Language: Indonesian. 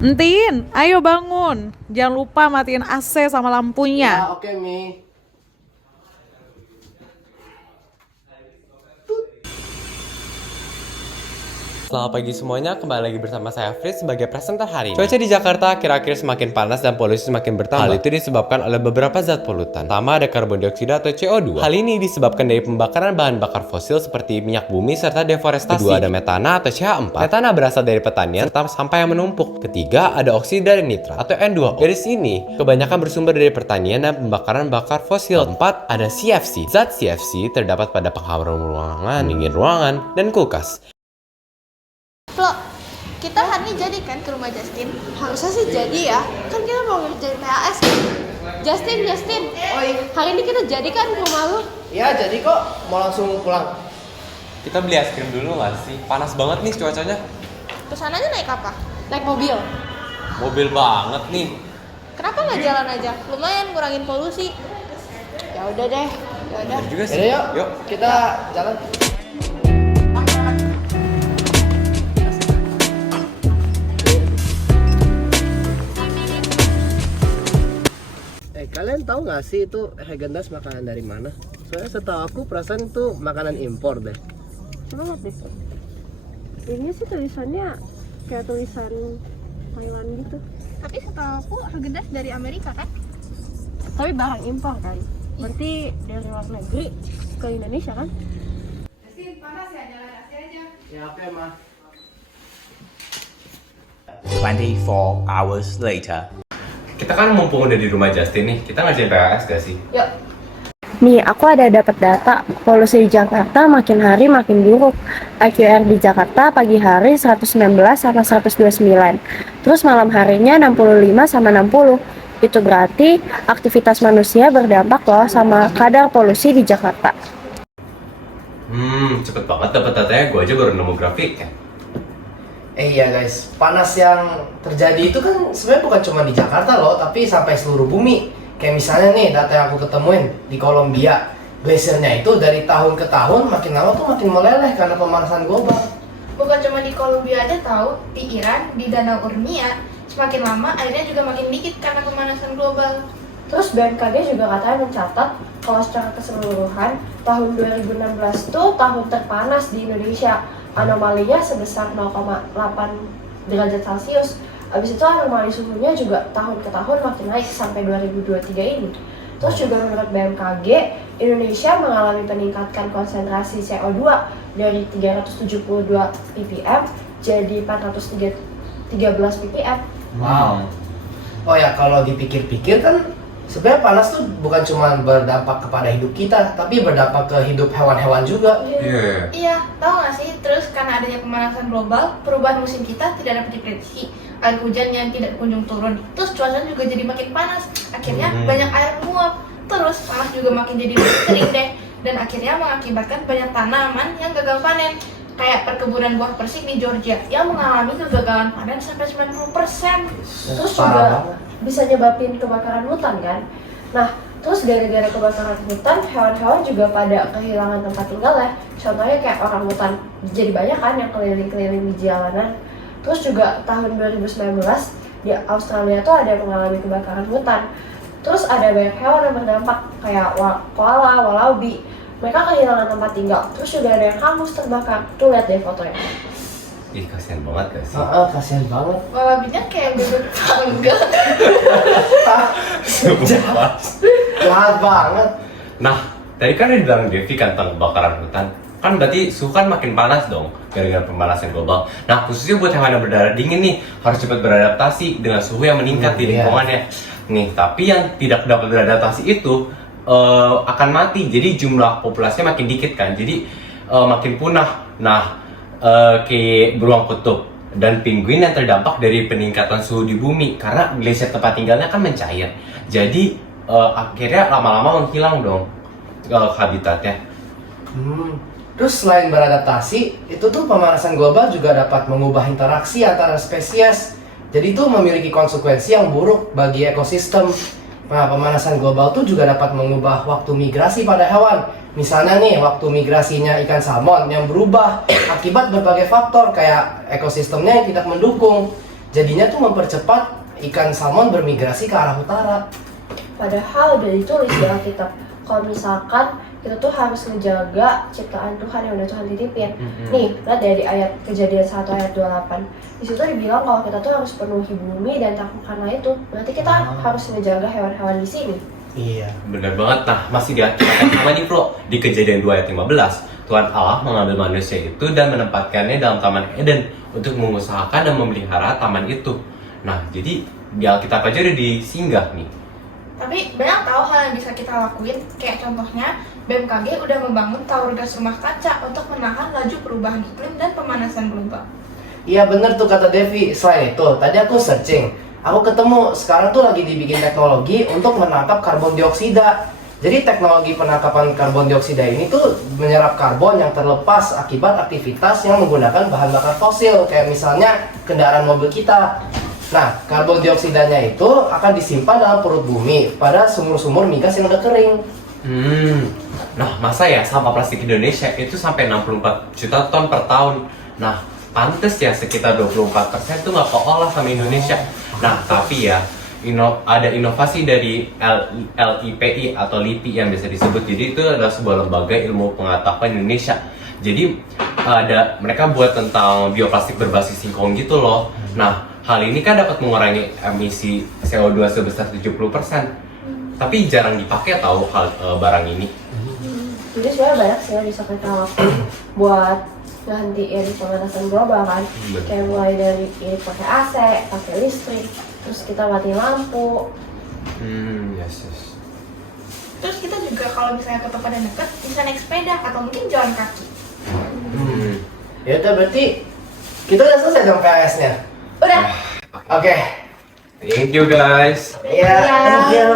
Entin, ayo bangun. Jangan lupa matiin AC sama lampunya. Ya, oke, Mi. Selamat pagi semuanya, kembali lagi bersama saya Fritz sebagai presenter hari ini. Cuaca di Jakarta akhir-akhir semakin panas dan polusi semakin bertambah. Hal itu disebabkan oleh beberapa zat polutan. Pertama ada karbon dioksida atau CO2. Hal ini disebabkan dari pembakaran bahan bakar fosil seperti minyak bumi serta deforestasi. Kedua ada metana atau CH4. Metana berasal dari pertanian serta sampah yang menumpuk. Ketiga ada oksida dan nitrat atau N2O. Dari sini, kebanyakan bersumber dari pertanian dan pembakaran bakar fosil. Keempat ada CFC. Zat CFC terdapat pada pengharum ruangan, dingin ruangan, dan kulkas. Flo, kita hari ini jadi kan ke rumah Justin? Harusnya sih jadi ya, kan kita mau ngerjain PAS. Justin, Oi, hari ini kita jadi kan ke rumah lu? Ya, jadi kok mau langsung pulang. Kita beli es krim dulu nggak sih? Panas banget nih cuacanya. Kesananya naik apa? naik mobil. Mobil banget nih. Kenapa nggak jalan aja? Lumayan ngurangin polusi. Ya udah deh, ya udah. Bener juga sih. Yaudah, yuk. Yuk. Kita jalan. Kalian tahu nggak sih itu Häagen-Dazs makanan dari mana? Soalnya setahu aku perasaan itu makanan impor deh. Coba lihat deh. Ini sih tulisannya kayak tulisan Thailand gitu. Tapi setahu aku Häagen-Dazs dari Amerika kan? Tapi barang impor kan. Berarti dari luar negeri ke Indonesia kan? Ya oke, Ma. 24 hours later. Kita kan mumpung udah di rumah Justin nih, kita ngerjain PAS gak sih? Yuk. Nih, aku ada dapat data. Polusi di Jakarta makin hari makin buruk. AQR di Jakarta pagi hari 119 sama 129. Terus malam harinya 65 sama 60. Itu berarti aktivitas manusia berdampak loh sama kadar polusi di Jakarta. Cepet banget dapet datanya, gue aja baru nemu grafiknya. Iya guys, panas yang terjadi itu kan sebenarnya bukan cuma di Jakarta loh, tapi sampai seluruh bumi. Kayak misalnya nih data yang aku ketemuin di Kolombia, glasiernya itu dari tahun ke tahun makin lama tuh makin meleleh karena pemanasan global. Bukan cuma di Kolombia aja tahu, di Iran, di Danau Urmia, semakin lama airnya juga makin dikit karena pemanasan global. Terus BMKG juga katanya mencatat kalau secara keseluruhan tahun 2016 tuh tahun terpanas di Indonesia. Anomalinya sebesar 0,8 derajat Celcius. Habis itu anomali suhunya juga tahun ke tahun makin naik sampai 2023 ini. Terus juga menurut BMKG, Indonesia mengalami peningkatan konsentrasi CO2 dari 372 ppm jadi 413 ppm. Wow. Oh ya, kalau dipikir-pikir kan sebenarnya panas tuh bukan cuma berdampak kepada hidup kita, tapi berdampak ke hidup hewan-hewan juga. Iya. Iya, tahu nggak sih? Terus karena adanya pemanasan global, perubahan musim kita tidak dapat diprediksi. Air hujan yang tidak kunjung turun, terus cuaca juga jadi makin panas. Akhirnya banyak air menguap. Terus tanah juga makin jadi kering deh. Dan akhirnya mengakibatkan banyak tanaman yang gagal panen. Kayak perkebunan buah persik di Georgia yang mengalami kegagalan panen sampai 90%. Terus juga bisa nyebabin kebakaran hutan kan. Nah, terus gara-gara kebakaran hutan, hewan-hewan juga pada kehilangan tempat tinggal ya. Contohnya kayak orang hutan jadi banyak kan yang keliling-keliling di jalanan. Terus juga tahun 2019 di Australia tuh ada yang mengalami kebakaran hutan. Terus ada banyak hewan yang berdampak kayak koala, walabi. Mereka kehilangan tempat tinggal. Terus juga ada yang hangus terbakar. Tuh lihat deh fotonya. Ih, kasihan banget gak sih? Kasihan banget. Walabinya kayak bebek tangga. Jahat banget. Nah, tadi kan udah dibilang Devi kan tentang kebakaran hutan. Kan berarti suhu kan makin panas dong gara-gara pemanasan global. Nah, khususnya buat hewan yang berdarah dingin nih harus cepat beradaptasi dengan suhu yang meningkat di lingkungannya. Nih, tapi yang tidak dapat beradaptasi itu akan mati. Jadi jumlah populasinya makin dikit kan. Jadi makin punah. Nah, kayak beruang kutub dan penguin yang terdampak dari peningkatan suhu di bumi karena glasier tempat tinggalnya kan mencair. Jadi akhirnya lama-lama menghilang dong habitatnya. Terus selain beradaptasi, itu tuh pemanasan global juga dapat mengubah interaksi antara spesies. Jadi itu memiliki konsekuensi yang buruk bagi ekosistem. Nah, pemanasan global tuh juga dapat mengubah waktu migrasi pada hewan. Misalnya nih, waktu migrasinya ikan salmon yang berubah akibat berbagai faktor kayak ekosistemnya yang tidak mendukung. jadinya tuh mempercepat ikan salmon bermigrasi ke arah utara. Padahal udah ditulis di Alkitab, kalau misalkan kita tuh harus ngejaga ciptaan Tuhan yang udah Tuhan titipin. Nih, lihat dari ayat Kejadian 1 ayat 28. Di situ dibilang kalau kita tuh harus penuhi bumi dan taklukkanlah itu. Berarti kita harus ngejaga hewan-hewan di sini. Iya. Bener banget. Nah, masih di ayat sama nih bro, di Kejadian 2 ayat 15, Tuhan Allah mengambil manusia itu dan menempatkannya dalam Taman Eden untuk mengusahakan dan memelihara taman itu. Nah, jadi di Alkitab aja udah disinggah nih. Tapi banyak tahu hal yang bisa kita lakuin, kayak contohnya BMKG udah membangun tower gas rumah kaca untuk menahan laju perubahan iklim dan pemanasan global. Iya bener tuh kata Devi. Selain itu, tadi aku searching, aku ketemu sekarang tuh lagi dibikin teknologi untuk menangkap karbon dioksida. Jadi teknologi penangkapan karbon dioksida ini tuh menyerap karbon yang terlepas akibat aktivitas yang menggunakan bahan bakar fosil, kayak misalnya kendaraan mobil kita. Nah, karbon dioksidanya itu akan disimpan dalam perut bumi pada sumur-sumur migas yang udah kering. Nah, masa ya sampah plastik Indonesia itu sampai 64 juta ton per tahun. Nah, pantes ya sekitar 24% tuh nggak keolah sama Indonesia. Nah, tapi ya ada inovasi dari LIPI atau LIPI yang bisa disebut. Jadi itu adalah sebuah lembaga ilmu pengetahuan Indonesia. Jadi mereka buat tentang bioplastik berbasis singkong gitu loh. Nah, hal ini kan dapat mengurangi emisi CO2 sebesar 70%. Tapi jarang dipakai tahu barang ini. Jadi sebenarnya banyak sih yang bisa kita lakuin buat ngehentiin pemanasan global kan. Kayak mulai dari pakai AC, pakai listrik, terus kita mati lampu. Yes. Terus kita juga kalau misalnya ke tempat yang dekat bisa naik sepeda atau mungkin jalan kaki. Ya udah berarti kita udah selesai dong PAS-nya. Udah. Oke. Thank you guys. Iya, thank you.